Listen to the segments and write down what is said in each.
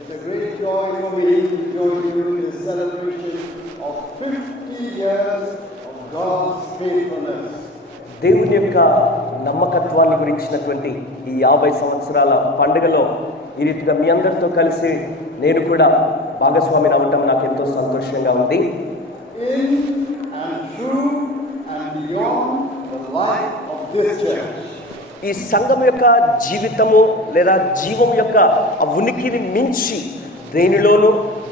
It's a great joy for me to join you in the celebration of 50 years of God's faithfulness. దేవుని యొక్క నమ్మకత్వాన్ని గురించినటువంటి ఈ 50 సంవత్సరాల పండుగలో ఈ రీతిగా మీ అందరితో కలిసి నేను కూడా భాగస్వామిని అవ్వటం నాకు ఎంతో సంతోషంగా ఉంది. In and through and beyond the life of this church. ఈ సంఘం యొక్క జీవితము లేదా జీవం యొక్క ఆ ఉనికిని మించి దేనిలోనూ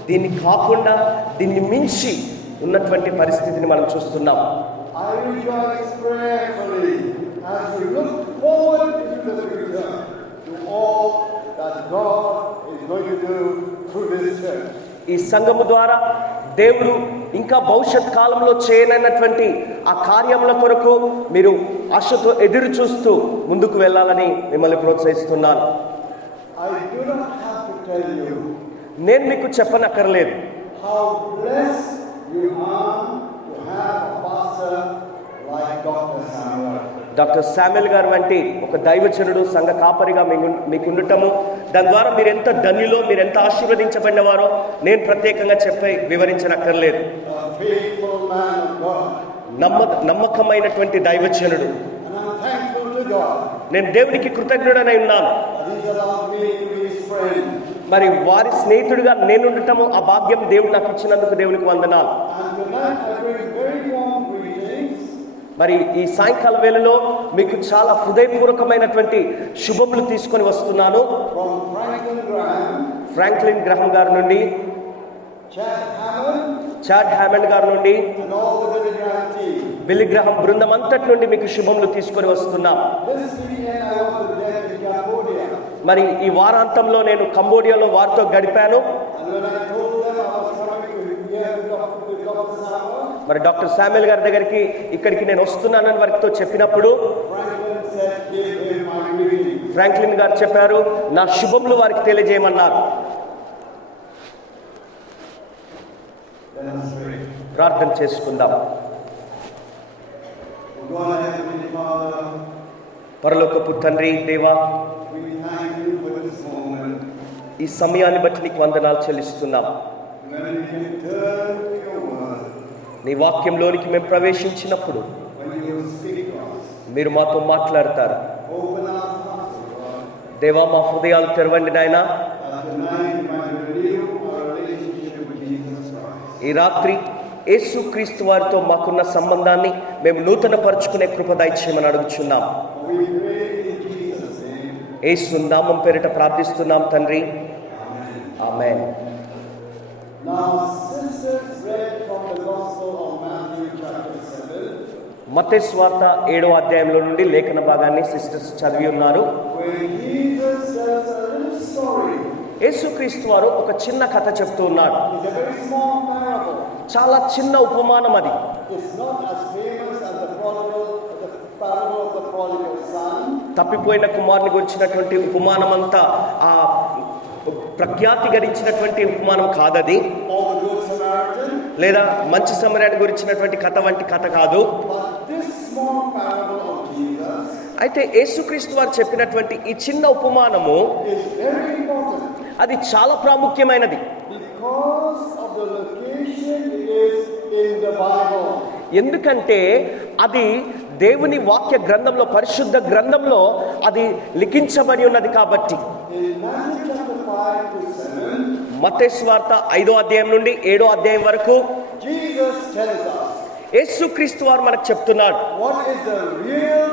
దీన్ని కాకుండా దీన్ని మించి ఉన్నటువంటి పరిస్థితిని మనం చూస్తున్నాం. I rejoice prayerfully as we look forward into the future to all that God is going to do through this church. ఈ సంఘము ద్వారా దేవుడు ఇంకా భవిష్యత్ కాలంలో చేయనటువంటి ఆ కార్యముల కొరకు మీరు ఆశతో ఎదురు చూస్తూ ముందుకు వెళ్ళాలని మిమ్మల్ని ప్రోత్సహిస్తున్నాను. I do not have to tell you నేను మీకు చెప్పనక్కర్లేదు how blessed you are to have a pastor like Dr. Samuel. Doctor Samuel గారు వంటి ఒక దైవజనుడు సంఘ కాపరిగా మీకు ఉండటము, దాని ద్వారా మీరు ఎంత ధన్యులో, మీరు ఎంత ఆశీర్వదించబడినవారో నేను ప్రత్యేకంగా చెప్పి వివరించనక్కర్లేదు. నమ్మకమైనటువంటి దైవజనుడు. నేను దేవునికి కృతజ్ఞుడనై ఉన్నాను. మరి వారి స్నేహితుడిగా నేను ఉండటము ఆ భాగ్యం దేవుడు నాకు ఇచ్చినందుకు దేవునికి వందనాలు. మరి ఈ సాయంకాల వేళలో మీకు చాలా హృదయపూర్వకమైనటువంటి శుభములు తీసుకొని వస్తున్నాను. ఫ్రాంక్లిన్ గ్రహం గారి నుండి, చాడ్ హ్యామండ్ గారి నుండి, బిల్లీ గ్రహం బృందం అంతటి నుండి మీకు శుభములు తీసుకొని వస్తున్నాం. మరి ఈ వారాంతంలో నేను కంబోడియాలో వారితో గడిపాను. మరి డాక్టర్ శామ్యుల్ గారి దగ్గరికి ఇక్కడికి నేను వస్తున్నానని వారితో చెప్పినప్పుడు ఫ్రాంక్లిన్ గారు చెప్పారు, నా శుభములు వారికి తెలియజేయమన్నారు. ప్రార్థన చేసుకుందాం. God, Heavenly Father, పరలోకపు తండ్రి దేవా, we thank you for this moment ఈ సమయాన్ని బట్టి నీకు వందనాలు చెల్లిస్తున్నాం. when we can turn to your word, నీ వాక్యంలోనికి మేము ప్రవేశించినప్పుడు when you will speak to us. మీరు మాతో మాట్లాడతారు. Open our hearts, O God, దేవా, మా హృదయాలు తెరవండి నాయనా. that tonight we might renew our relationship with Jesus Christ. ఈ రాత్రి యేసుక్రీస్తు వారితో మాకున్న సంబంధాన్ని మేము నూతన పరుచుకునే కృప దయచేయమని అడుగుచున్నాం. For we pray in Jesus' name. యేసు నామం పేరిట ప్రార్థిస్తున్నాం తండ్రి. Amen. Amen. Now, sisters read from the Gospel of Matthew chapter 7, మత్తయి సువార్త 7వ అధ్యాయంలో నుండి లేఖన భాగాన్ని సిస్టర్స్ చదివి ఉన్నారు. where Jesus tells a little story. యేసుక్రీస్తు వారు ఒక చిన్న కథ చెప్తూ ఉన్నాడు. It's a very small parable. చాలా చిన్న ఉపమానం అది. It's not as famous as the parable of the prodigal son. తప్పిపోయిన కుమారుని గురించినటువంటి ఉపమానం అంతా ఆ ప్రఖ్యాతి గడించినటువంటి ఉపమానం కాదది. Or the Good Samaritan. లేదా మంచి సమరయాన్ని గురించినటువంటి కథ వంటి కథ కాదు. But this small parable of Jesus అయితే యేసుక్రీస్తు వారు చెప్పినటువంటి ఈ చిన్న ఉపమానము is very important అది చాలా ప్రాముఖ్యమైనది. because of the location it is in the Bible. ఎందుకంటే అది దేవుని వాక్య గ్రంథంలో, పరిశుద్ధ గ్రంథంలో అది లిఖించబడి ఉన్నది కాబట్టి. In Matthew chapter 5 to 7, మత్తయి సువార్త 5వ అధ్యాయం నుండి 7వ అధ్యాయం వరకు Jesus tells us యేసుక్రీస్తు వారు మనకు చెప్తున్నాడు what is the real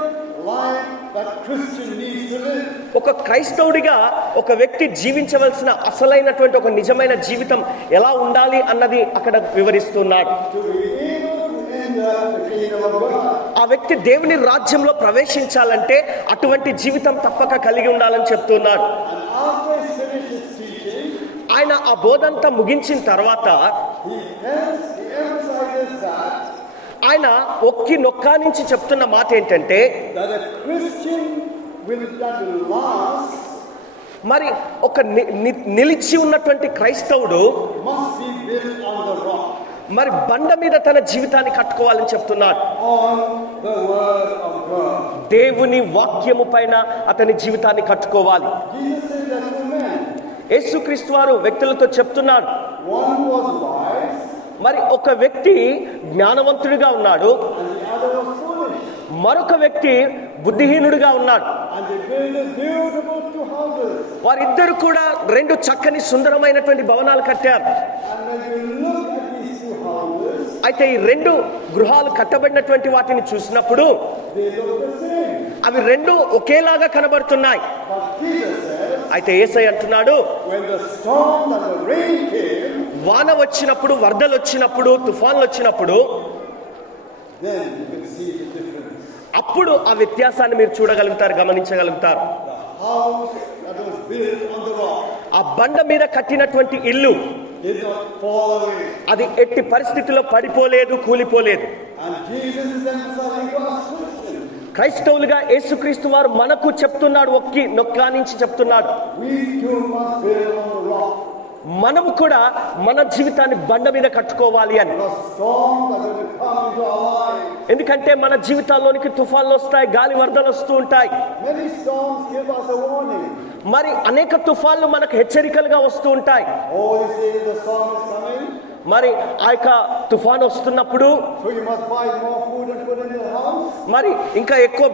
life that Christian needs to live. ఒక క్రైస్తవుడిగా ఒక వ్యక్తి జీవించవలసిన అసలైనటువంటి ఒక నిజమైన జీవితం ఎలా ఉండాలి అన్నది అక్కడ వివరిస్తున్నాడు. To be able to enter the kingdom of God. ఆ వ్యక్తి దేవుని రాజ్యంలో ప్రవేశించాలంటే అటువంటి జీవితం తప్పక కలిగి ఉండాలని చెప్తున్నాడు. And after he finishes teaching, ఆయన ఆ బోధంతా ముగించిన తర్వాత he emphasizes that ఆయన ఒక్కి నొక్కా నుంచి చెప్తున్న మాట ఏంటంటే, a Christian that will last మరి ఒక నిలిచి ఉన్నటువంటి క్రైస్తవుడు must be built on the rock, మరి బండ మీద తన జీవితాన్ని కట్టుకోవాలని చెప్తున్నాడు. on the word of God. దేవుని వాక్యము పైన అతని జీవితాన్ని కట్టుకోవాలి. Jesus said that two men, యేసుక్రీస్తు వారు వ్యక్తులతో చెప్తున్నాడు. one was wise మరి ఒక వ్యక్తి జ్ఞానవంతుడిగా ఉన్నాడు, and the other was foolish. మరొక వ్యక్తి బుద్ధిహీనుడిగా ఉన్నాడు. And they built beautiful two houses. వారిద్దరు కూడా రెండు చక్కని సుందరమైనటువంటి భవనాలు కట్టారు. And when you look at these two houses, అయితే ఈ రెండు గృహాలు కట్టబడినటువంటి వాటిని చూసినప్పుడు they look the same. అవి రెండు ఒకేలాగా కనబడుతున్నాయి. But Jesus says, అయితే యేసయ్య అంటున్నాడు, when the storm and the rain came, వాన వచ్చినప్పుడు, వరదలు వచ్చినప్పుడు, తుఫాన్లు వచ్చినప్పుడు then you can see the difference. అప్పుడు ఆ వ్యత్యాసాన్ని మీరు చూడగలుగుతారు, గమనించగలుగుతారు. The house that was built on the rock ఆ బండ మీద కట్టినటువంటి ఇల్లు did not fall away. అది ఎట్టి పరిస్థితిలో పడిపోలేదు, కూలిపోలేదు. And Jesus is emphasizing to us Christians, క్రైస్తవులుగా యేసుక్రీస్తు వారు మనకు చెప్తున్నాడు, ఒక్కి నొక్కా నుంచి చెప్తున్నాడు, we too must build on the rock. మనము కూడా మన జీవితాన్ని బండ మీద కట్టుకోవాలి అని. The storms are going to come into our lives. ఎందుకంటే మన జీవితాల్లోనికి తుఫాన్లు వస్తాయి, గాలి వరదలు వస్తూ ఉంటాయి. Many storms give us a warning. మరి అనేక తుఫాన్లు మనకు హెచ్చరికలుగా వస్తూ ఉంటాయి. Oh, you see the storm is coming, మరి ఆ యొక్క తుఫాన్ వస్తున్నప్పుడు so you must buy more food and put in the house. మరి ఇంకా ఎక్కువ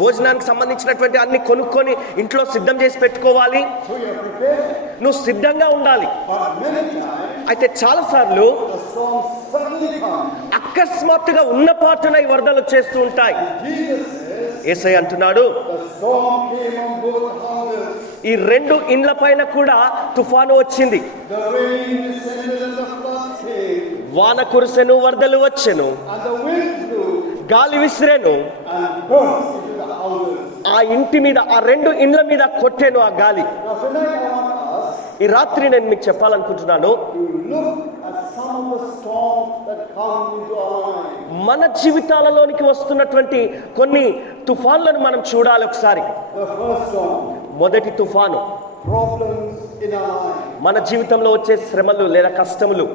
భోజనానికి సంబంధించినటువంటి అన్ని కొనుక్కొని ఇంట్లో సిద్ధం చేసి పెట్టుకోవాలి. So you are prepared. నువ్వు సిద్ధంగా ఉండాలి. But many times అయితే చాలా సార్లు the storms suddenly come. అకస్మాత్తుగా ఉన్న పాటున ఈ వరదలు వచ్చేస్తూ ఉంటాయి. Jesus says యేసయ్య అంటున్నాడు, the storm came on both houses. ఈ రెండు ఇండ్ల పైన కూడా తుఫాను వచ్చింది. The rain descended and the flood came. వాన కురిసెను, వరదలు వచ్చెను, And the wind blew గాలి విసిరెను, and burst into the houses. ఆ ఇంటి మీద, ఆ రెండు ఇండ్ల మీద కొట్టెను ఆ గాలి. Now tonight I want us ఈ రాత్రి నేను మీకు చెప్పాలనుకుంటున్నాను, to look at some of the storms that come into our lives. మన జీవితాలలోనికి వస్తున్నటువంటి కొన్ని తుఫాన్లను మనం చూడాలి ఒకసారి. The first storm, మొదటి తుఫాను problems in our lives. మన జీవితంలో వచ్చే శ్రమలు లేదా కష్టములు.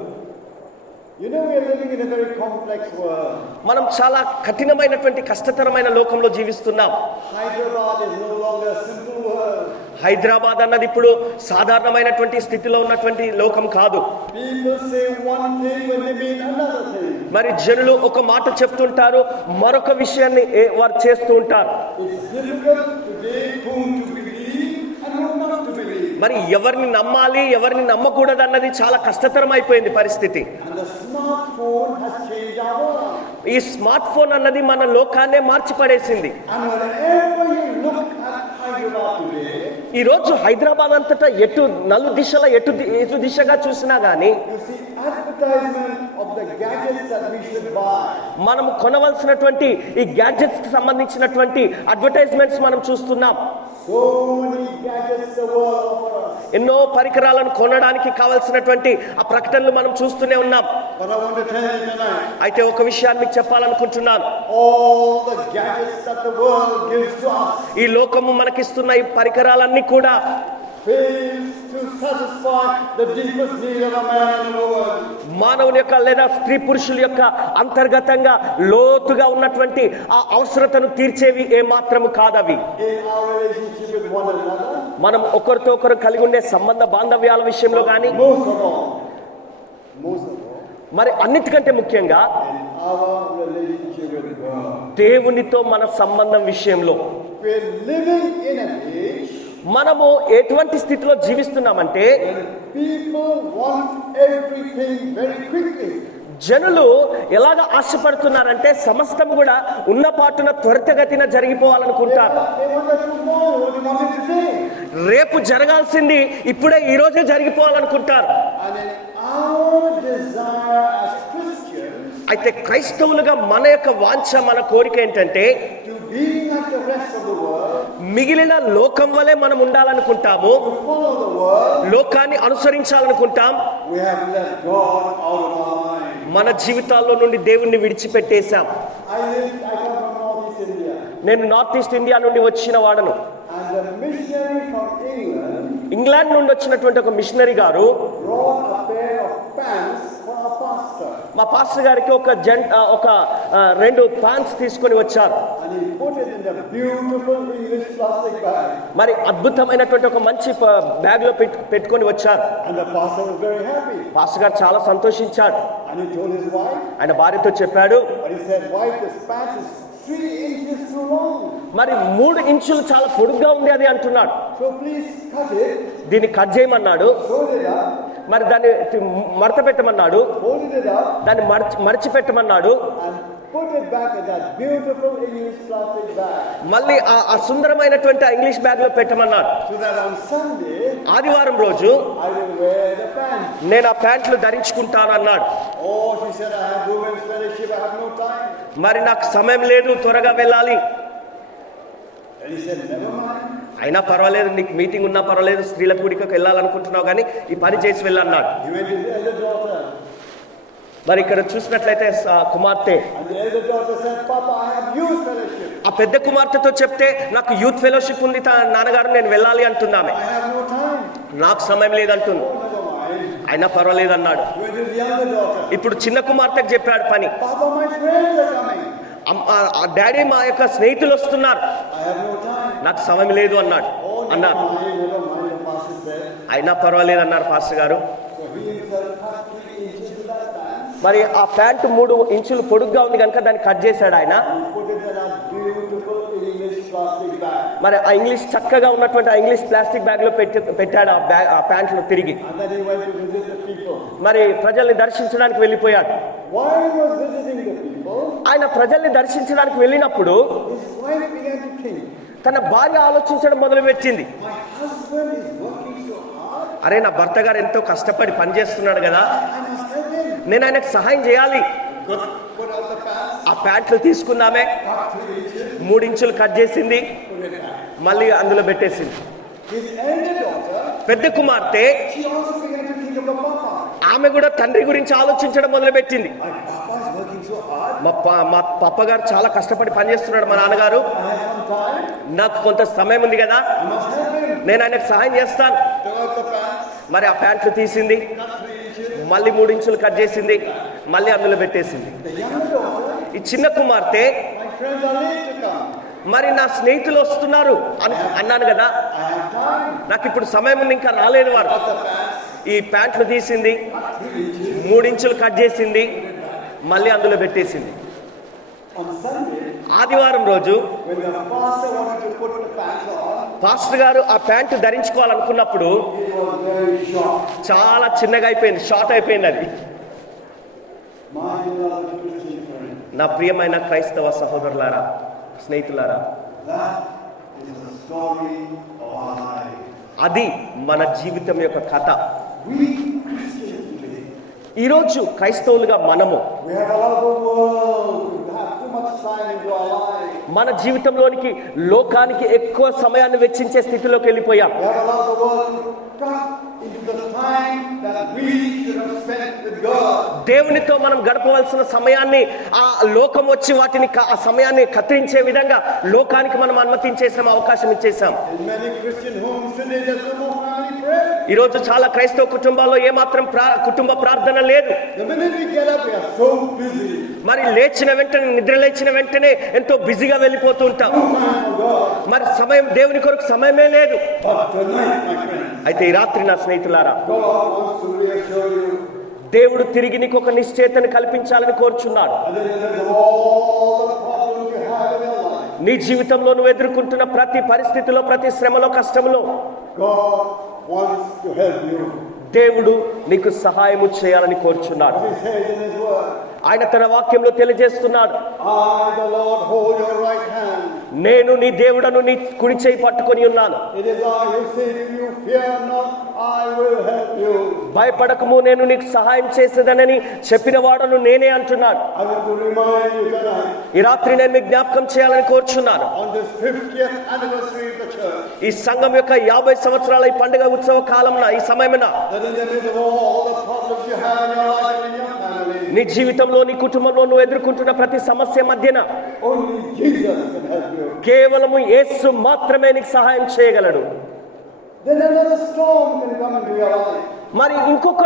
You know, we are living in a very complex world. మనం చాలా కఠినమైనటువంటి కష్టతరమైన లోకంలో జీవిస్తున్నాం. Hyderabad is no longer a simple world. Hyderabad అన్నది ఇప్పుడు సాధారణమైనటువంటి స్థితిలో ఉన్నటువంటి లోకం కాదు. People say one thing when they mean another thing. మరి జనులు ఒక మాట చెప్తుంటారు, మరొక విషయాన్ని వారు చేస్తూ ఉంటారు. It's difficult today whom to believe and whom not to believe. మరి ఎవరిని నమ్మాలి, ఎవరిని నమ్మకూడదు అన్నది చాలా కష్టతరం అయిపోయింది పరిస్థితి. And the smartphone has changed our world. ఈ స్మార్ట్ ఫోన్ అన్నది మన లోకాన్నే మార్చిపడేసింది. And whenever you look at Hyderabad today, ఈ రోజు హైదరాబాద్ అంతటా ఎటు నలు దిశల ఎటు దిశగా చూసినా గానీ you see advertisement of the gadgets that we should buy. మనం కొనవలసినటువంటి ఈ గ్యాడ్జెట్స్ కి సంబంధించినటువంటి అడ్వర్టైజ్మెంట్స్ మనం చూస్తున్నాం. So many gadgets the world offers us. ఎన్నో పరికరాలను కొనడానికి కావలసినటువంటి ఆ ప్రకటనలు మనం చూస్తూనే ఉన్నాం. But I want to tell you tonight, అయితే ఒక విషయాన్ని మీకు చెప్పాలనుకుంటున్నాను. all the gadgets that the world gives to us ఈ లోకము మనకిస్తున్న ఈ పరికరాలన్నీ కూడా fails to satisfy the deepest need of a man in the world. మానవుని యొక్క లేదా స్త్రీ పురుషుల యొక్క అంతర్గతంగా లోతుగా ఉన్నటువంటి ఆ అవసరతను తీర్చేవి ఏ మాత్రము కాదవి. In our relationship with one another, మనం ఒకరితో ఒకరు కలిగి ఉండే సంబంధ బాంధవ్యాల విషయంలో కానీ most of all, మరి అన్నిటికంటే ముఖ్యంగా in our relationship with God. దేవునితో మన సంబంధం విషయంలో We're living in an age మనము ఎటువంటి స్థితిలో జీవిస్తున్నామంటే when people want everything very quickly. జనులు ఎలాగ ఆశపడుతున్నారంటే సమస్తం కూడా ఉన్న పాటున త్వరితగతిన జరిగిపోవాలనుకుంటారు. They want that tomorrow, they want it today. రేపు జరగాల్సింది ఇప్పుడే ఈ రోజే జరిగిపోవాలనుకుంటారు. And in our desire as Christians అయితే క్రైస్తవులుగా మన యొక్క వాంఛ, మన కోరిక ఏంటంటే to be like the rest of the world, మిగిలిన లోకం వలె మనం ఉండాలనుకుంటాము, to follow the world, లోకాన్ని అనుసరించాలనుకుంటాం. we have left God out of our mind. మన జీవితాల్లో నుండి దేవుణ్ణి విడిచిపెట్టేశాం. I come from Northeast India, నేను నార్త్ ఈస్ట్ ఇండియా నుండి వచ్చిన వాడను. and the missionary from England England నుండి వచ్చినటువంటి ఒక మిషనరీ గారు brought a pair of pants for our pastor, మా పాస్టర్ గారికి ఒక రెండు ప్యాంట్స్ తీసుకొని వచ్చారు. and he put it in the beautiful English plastic bag. మరి అద్భుతమైనటువంటి ఒక మంచి బ్యాగ్ లో పెట్టుకొని వచ్చారు. And the pastor was very happy, pastor గారు చాలా సంతోషించాడు. and he told his wife, ఆయన భార్యతో చెప్పాడు, but he said, wife, this pants is 3 inches too long, మరి 3 ఇంచులు చాలా పొడుగ్గా ఉంది అది అంటున్నాడు. so please cut it, దీన్ని కట్ చేయమన్నాడు. fold it up, మరి దాన్ని మడత పెట్టమన్నాడు. fold it up, దాన్ని మడిచి పెట్టమన్నాడు. and put it back in that beautiful English plastic bag, మళ్ళీ ఆ సుందరమైనటువంటి ఆ ఇంగ్లీష్ బ్యాగ్ లో పెట్టమన్నాడు. so that on Sunday ఆదివారం రోజు I will wear the pants. నేను ఆ ప్యాంట్లు ధరించుకుంటాను అన్నాడు. Oh, she said, I have women's fellowship, I have no time. మరి నాకు సమయం లేదు, త్వరగా వెళ్ళాలి. And he said, never mind. అయినా పర్వాలేదు, నీకు మీటింగ్ ఉన్నా పర్వాలేదు, స్త్రీల కూడికకు వెళ్ళాలనుకుంటున్నావు కానీ ఈ పని చేసి వెళ్ళన్నాడు. He went to the elder daughter, మరి ఇక్కడ చూసినట్లయితే కుమార్తె and the elder daughter said, Papa, I have youth fellowship, ఆ పెద్ద కుమార్తెతో చెప్తే నాకు యూత్ ఫెలోషిప్ ఉంది నాన్నగారు, నేను వెళ్ళాలి అంటున్నామే. I have no time. నాకు సమయం లేదంటుంది. Oh, never mind. అయినా పర్వాలేదు అన్నాడు. He went to the younger daughter, ఇప్పుడు చిన్న కుమార్తెకు చెప్పాడు పని. Papa, my friends are coming, ఆ డాడీ మా యొక్క స్నేహితులు వస్తున్నారు, I have no time. నాకు సమయం లేదు అన్నాడు. Oh, అన్నారు. never mind, the pastor said. అయినా పర్వాలేదు అన్నారు పాస్టర్ గారు. So he himself cut 3 inches to that pants, మరి ఆ ప్యాంటు 3 ఇంచులు పొడుగ్గా ఉంది కనుక దాన్ని కట్ చేశాడు ఆయన. and put it in that beautiful English plastic bag. మరి ఆ ఇంగ్లీష్ చక్కగా ఉన్నటువంటి ఆ ఇంగ్లీష్ ప్లాస్టిక్ బ్యాగ్ లో పెట్టాడు ఆ ప్యాంట్లు తిరిగి. And then he went to visit the people. మరి ప్రజల్ని దర్శించడానికి వెళ్ళిపోయాడు. While he was visiting the people, ఆయన ప్రజల్ని దర్శించడానికి వెళ్ళినప్పుడు his wife began to think, తన భార్య ఆలోచించడం మొదలుపెట్టింది. my husband is working so hard, అరే, నా భర్త గారు ఎంతో కష్టపడి పని చేస్తున్నాడు కదా, I must help him. నేను ఆయనకు సహాయం చేయాలి. Put out the pants, ఆ ప్యాంట్లు తీసుకున్నామే, cut 3 inches, 3 ఇంచులు కట్ చేసింది, put it back. మళ్ళీ అందులో పెట్టేసింది. His elder daughter, పెద్ద కుమార్తె she also began to think of the papa. ఆమె కూడా తండ్రి గురించి ఆలోచించడం మొదలుపెట్టింది. My papa is working so hard, మా పప్ప గారు చాలా కష్టపడి పనిచేస్తున్నాడు, మా నాన్నగారు, I have some time, నాకు కొంత సమయం ఉంది కదా, I must help him. నేను ఆయనకు సహాయం చేస్తాను. Took out the pants, మరి ఆ ప్యాంట్లు తీసింది, cut 3 inches, మళ్ళీ 3 ఇంచులు కట్ చేసింది, మళ్ళీ అందులో పెట్టేసింది. The younger daughter, ఈ చిన్న కుమార్తె, my friends are late to come. మరి నా స్నేహితులు వస్తున్నారు అన్నాను కదా, I have time. నాకు ఇప్పుడు సమయం ఉంది, ఇంకా రాలేదు వారు. Got the pants. ఈ ప్యాంట్లు తీసింది, 3 ఇంచులు కట్ చేసింది, మళ్ళీ అందులో పెట్టేసింది. On Sunday, ఆదివారం రోజు when the pastor wanted to put the pants on, pastor గారు ఆ pant ధరించుకోవాలనుకున్నప్పుడు it was very short. చాలా చిన్నగా అయిపోయింది, షార్ట్ అయిపోయింది అది. My beloved Christian friend, నా ప్రియమైన క్రైస్తవ సహోదరులారా, స్నేహితులారా, that is the story of our life. అది మన జీవితం యొక్క కథ. We Christians today, ఈరోజు క్రైస్తవులుగా మనము we have allowed the world to have too much time into our life. మన జీవితంలోనికి లోకానికి ఎక్కువ సమయాన్ని వెచ్చించే స్థితిలోకి వెళ్ళిపోయాం. We have allowed the world to cut into the time that we should have spent with God. దేవునితో మనం గడపవలసిన సమయాన్ని ఆ లోకం వచ్చి వాటిని ఆ సమయాన్ని కత్తిరించే విధంగా లోకానికి మనం అనుమతించేసాం, అవకాశం ఇచ్చేసాం. In many Christian homes today, there's no more family prayer. ఈరోజు చాలా క్రైస్తవ కుటుంబాల్లో ఏమాత్రం కుటుంబ ప్రార్థన లేదు. The minute we get up, we are so busy. మరి లేచిన వెంటనే, నిద్ర లేచిన వెంటనే ఎంతో బిజీగా వెళ్ళిపోతూ ఉంటాం. No time for God. మరి సమయం, దేవుని కొరకు సమయమే లేదు. But tonight, my friend, అయితే ఈ రాత్రి నా స్నేహితులారా, God wants to reassure you. దేవుడు తిరిగి నీకు ఒక నిశ్చయతను కల్పించాలని కోరుచున్నాడు. And then there's all the problems you have in your life. నీ జీవితంలో నువ్వు ఎదుర్కొంటున్న ప్రతి పరిస్థితిలో, ప్రతి శ్రమలో, కష్టంలో God wants to help you. దేవుడు నీకు సహాయము చేయాలని కోరుచున్నాడు. He says in His word, ఆయన తన వాక్యంలో తెలియజేస్తున్నాడు, I, the Lord, hold your right hand. నేను నీ దేవుడను, నీ కుడి చేయి పట్టుకొని ఉన్నాను. It is I who say to you, fear not, I will help you. భయపడకము, నేను నీకు సహాయం చేసేదనని చెప్పిన వాడను నేనే అంటున్నాడు. I want to remind you tonight, ఈ రాత్రి నేను మీకు జ్ఞాపకం చేయాలని కోరుచున్నాను. on this 50th anniversary of the church, ఈ సంఘం యొక్క 50 సంవత్సరాల ఈ పండుగ ఉత్సవ కాలంన, ఈ సమయమున that in the midst of all the problems you have in your life and in your family, నీ జీవితంలో, నీ కుటుంబంలో నువ్వు ఎదుర్కొంటున్న ప్రతి సమస్య మధ్యన only Jesus can help you. కేవలము యేసు మాత్రమే నీకు సహాయం చేయగలడు. Then another storm can come into your life. మరి ఇంకొక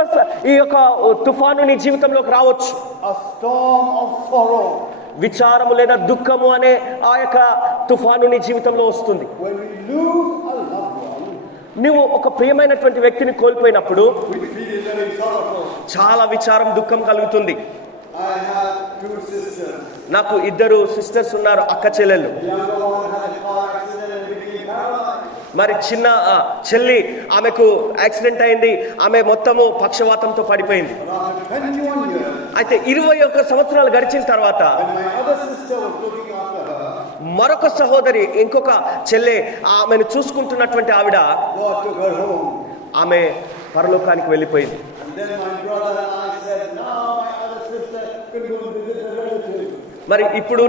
ఈ యొక్క తుఫాను నీ జీవితంలోకి రావచ్చు. A storm of sorrow. విచారము లేదా దుఃఖము అనే ఆ యొక్క తుఫాను నీ జీవితంలో వస్తుంది. When we lose a loved one, నువ్వు ఒక ప్రియమైనటువంటి వ్యక్తిని కోల్పోయినప్పుడు we feel very sorrowful. చాలా విచారం, దుఃఖం కలుగుతుంది. I have 2 sisters. నాకు 2 సిస్టర్స్ ఉన్నారు, అక్క చెల్లెళ్ళు. The younger one had a car accident and became paralyzed. మరి చిన్న చెల్లి, ఆమెకు యాక్సిడెంట్ అయింది, ఆమె మొత్తము పక్షవాతంతో పడిపోయింది. But after 21 years, అయితే 21 సంవత్సరాలు గడిచిన తర్వాత when my other sister was looking after her, మరొక సహోదరి, ఇంకొక చెల్లె ఆమెను చూసుకుంటున్నటువంటి ఆవిడ, God took her home. ఆమె పరలోకానికి వెళ్ళిపోయింది. And then my brother and I said, now my other sister can go and visit her relatives. మరి ఇప్పుడు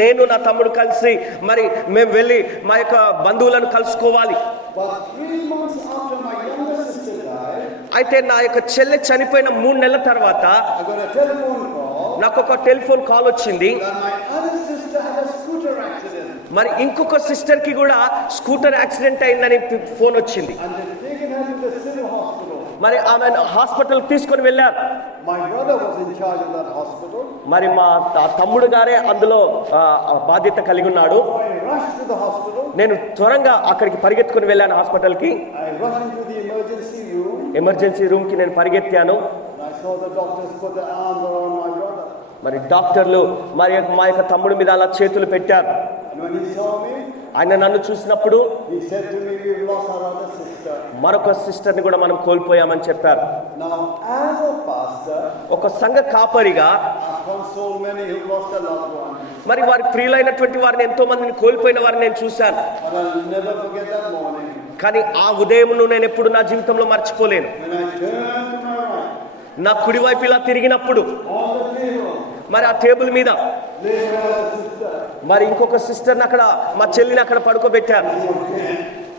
నేను నా తమ్ముడు కలిసి మరి మేము వెళ్ళి మా యొక్క బంధువులను కలుసుకోవాలి. But 3 months after my younger sister died, అయితే నా యొక్క చెల్లె చనిపోయిన 3 నెలల తర్వాత I got a telephone call నాకు ఒక టెలిఫోన్ కాల్ వచ్చింది. that my other sister had a scooter accident. మరి ఇంకొక సిస్టర్ కి కూడా స్కూటర్ యాక్సిడెంట్ అయిందని ఫోన్ వచ్చింది. And they've taken her to the civil hospital. మరి ఆమె హాస్పిటల్ తీసుకొని వెళ్ళారు. My brother was in charge of that hospital. మరి మా తమ్ముడు గారే అందులో బాధ్యత కలిగి ఉన్నాడు. I rushed to the hospital. నేను త్వరగా అక్కడికి పరిగెత్తుకుని వెళ్ళాను హాస్పిటల్కి. I rushed into the emergency room. Emergency రూమ్కి నేను పరిగెత్తాను. And I saw the doctors put their arms around my brother. మరి డాక్టర్లు మా యొక్క తమ్ముడి మీద అలా చేతులు పెట్టారు. And when he saw me, ఆయన నన్ను చూసినప్పుడు he said to me, we've lost our other sister. మరొక సిస్టర్ని కూడా మనం కోల్పోయామని చెప్పారు. Now, as a pastor, ఒక సంఘ కాపరిగా I've consoled many who lost a loved one. మరి వారి ప్రియులైనటువంటి వారిని, ఎంతో మందిని కోల్పోయిన వారిని నేను చూశాను. But I'll never forget that morning కానీ ఆ ఉదయమును నేను ఎప్పుడు నా జీవితంలో మర్చిపోలేను. when I turned to my right, నా కుడివైపు ఇలా తిరిగినప్పుడు on the table, మరి ఆ టేబుల్ మీద lay my other sister. మరి ఇంకొక సిస్టర్ని అక్కడ, మా చెల్లిని అక్కడ పడుకోబెట్టారు.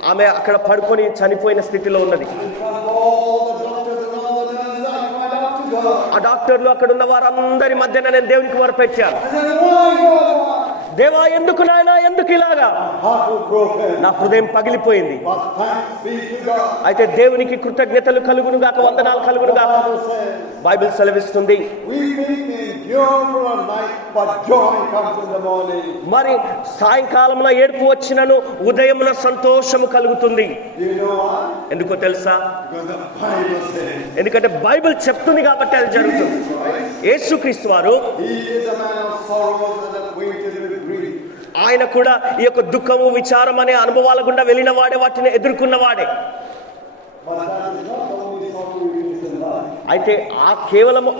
ఆమె అక్కడ పడుకొని చనిపోయిన స్థితిలో ఉన్నది. In front of all the doctors and all the nurses, I cried out to God. ఆ డాక్టర్లు, అక్కడ ఉన్న వారందరి మధ్యన నేను దేవునికి మొరపెట్టాను. I said, why God? దేవా ఎందుకు నాయనా, ఎందుకు ఇలాగా? My heart was broken. నా హృదయం పగిలిపోయింది. But thanks be to God. అయితే దేవునికి కృతజ్ఞతలు కలుగును గాక, వందనాలు కలుగును The గాక. Bible says, బైబిల్ సెలవిస్తుంది, weeping may endure for a night, but joy comes in the morning. మరి సాయంకాలంలో ఏడుపు వచ్చినను ఉదయమున సంతోషము కలుగుతుంది. Do you know why? ఎందుకో తెలుసా? Because the Bible says, ఎందుకంటే బైబిల్ చెప్తుంది కాబట్టి అది జరుగుతుంది. యేసుక్రీస్తు వారు He is a man of sorrows and acquainted with grief. ఆయన కూడా ఈ యొక్క దుఃఖము, విచారం అనే అనుభవాల గుండా వెళ్ళిన వాడే, వాటిని ఎదుర్కొన్నవాడే. But that is not the only sorrow we face in life. అయితే కేవలము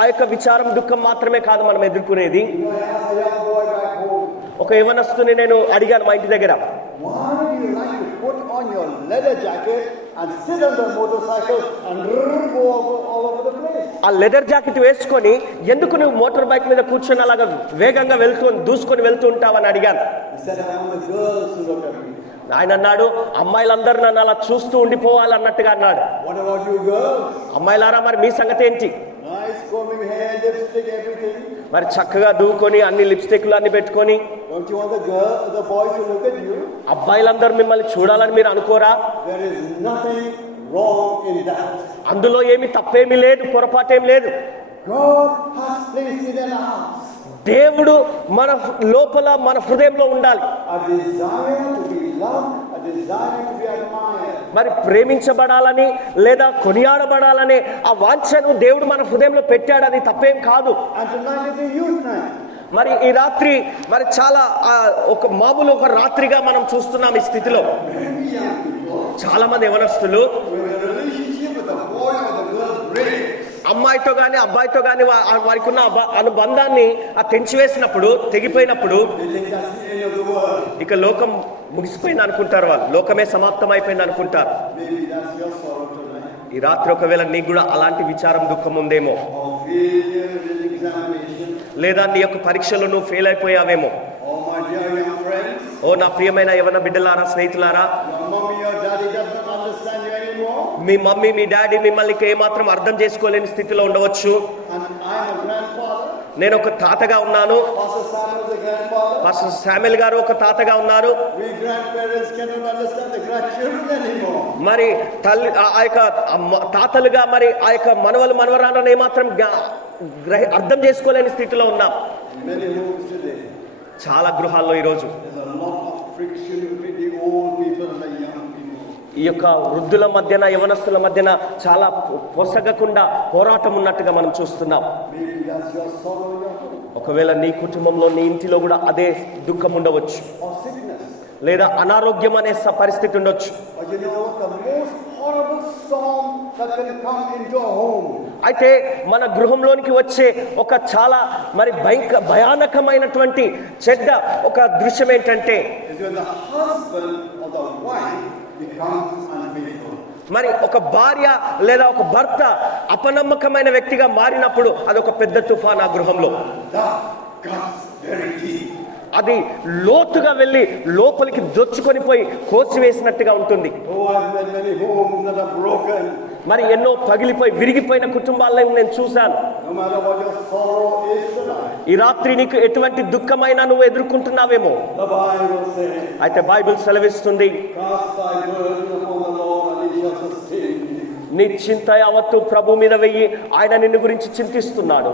ఆ యొక్క విచారం, దుఃఖం మాత్రమే కాదు మనం ఎదుర్కొనేది. You know, I asked a young boy back home, ఒక యవనస్తుని నేను అడిగాను మా ఇంటి దగ్గర, why do you like to put on your leather jacket and sit on the motorcycle and go all over the place? ఆ లెదర్ జాకెట్ వేసుకొని ఎందుకు నువ్వు మోటార్ బైక్ మీద కూర్చొని అలాగా వేగంగా దూసుకొని వెళ్తూ ఉంటావని అడిగాను. He said, I want the girls to look at me. ఆయన అన్నాడు, అమ్మాయిలందరూ నన్ను అలా చూస్తూ ఉండిపోవాలి అన్నట్టుగా అన్నాడు. What about you girls? అమ్మాయిలారా, మరి మీ సంగతి ఏంటి? Nice combing hair, lipstick, everything. మరి చక్కగా దూకొని అన్ని లిప్స్టిక్లు అన్ని పెట్టుకొని Don't you want the boys to look at you? అబ్బాయిలందరూ మిమ్మల్ని చూడాలని మీరు అనుకోరా? There is nothing wrong in that. అందులో ఏమి తప్పేమీ లేదు, పొరపాటేం లేదు. God has placed it in our hearts. దేవుడు మన లోపల, మన హృదయంలో ఉండాలి. A desire to be loved, a desire to be admired. మరి ప్రేమించబడాలని లేదా కొనియాడబడాలనే ఆ వాంఛను దేవుడు మన హృదయంలో పెట్టాడు, అది తప్పేం కాదు. And tonight is a youth night. మరి ఈ రాత్రి మరి చాలా ఒక రాత్రిగా మనం చూస్తున్నాం. ఈ స్థితిలో Many young people చాలా మంది యవనస్తులు when a relationship with the boy or the girl breaks, అమ్మాయితో గాని అబ్బాయితో గాని వారికి ఉన్న అనుబంధాన్ని తెగిపోయినప్పుడు they think that's the end of the world. ఇక లోకం ముగిసిపోయింది అనుకుంటారు, వాళ్ళు లోకమే సమాప్తం అయిపోయింది అనుకుంటారు. Maybe that's your sorrow tonight. ఈ రాత్రి ఒకవేళ నీకు కూడా అలాంటి విచారం, దుఃఖం ఉందేమో, Or failure in examination. లేదా నీ యొక్క పరీక్షలో నువ్వు ఫెయిల్ అయిపోయావేమో. Oh my dear young friends, ఓ నా ప్రియమైన యవన బిడ్డలారా, స్నేహితులారా, your mommy or daddy does not understand you anymore. Me mummy, me daddy మిమ్మల్ని ఏమాత్రం అర్థం చేసుకోలేని స్థితిలో ఉండవచ్చు. And I am a grandfather. నేను ఒక తాతగా ఉన్నాను, Pastor Samuel is a grandfather. Pastor Samuel గారు ఒక తాతగా ఉన్నారు. We grandparents cannot understand the grandchildren anymore. మరి తల్లి ఆ యొక్క తాతలుగా మరి ఆ యొక్క మనవరాలను ఏమాత్రం అర్థం చేసుకోలేని స్థితిలో ఉన్నాం. In many homes today, చాలా గృహాల్లో ఈరోజు there's a lot of friction between the old people and the young people. ఈ యొక్క వృద్ధుల మధ్యన, యవనస్తుల మధ్యన చాలా పొసగకుండా పోరాటం ఉన్నట్టుగా మనం చూస్తున్నాం. Maybe that's your sorrow in your home. ఒకవేళ నీ కుటుంబంలో, నీ ఇంటిలో కూడా అదే దుఃఖం ఉండవచ్చు, Or sickness. లేదా అనారోగ్యం అనే పరిస్థితి ఉండొచ్చు. But you know what? The most horrible storm that can come into a home అయితే మన గృహంలోనికి వచ్చే ఒక చాలా మరి భయానకమైనటువంటి చెడ్డ ఒక దృశ్యం ఏంటంటే, is when the husband or the wife becomes unfaithful. మరి ఒక భార్య లేదా ఒక భర్త అపనమ్మకమైన వ్యక్తిగా మారినప్పుడు అదొక పెద్ద తుఫాన్ ఆ గృహంలో. That cuts very deep. అది లోతుగా వెళ్ళి లోపలికి దొచ్చుకొని పోయి కోసివేసినట్టుగా ఉంటుంది. Oh, I've met many homes that are broken. మరి ఎన్నో పగిలిపోయి విరిగిపోయిన కుటుంబాలను నేను చూశాను. No matter what your sorrow is tonight, ఈ రాత్రి నీకు ఎటువంటి దుఃఖమైనా నువ్వు ఎదుర్కొంటున్నావేమో, the Bible says, అయితే బైబిల్ సెలవిస్తుంది, cast thy burden upon the Lord and he shall sustain thee. నీ చింత యావత్తు ప్రభు మీద వెయ్యి, ఆయన నిన్ను గురించి చింతిస్తున్నాడు.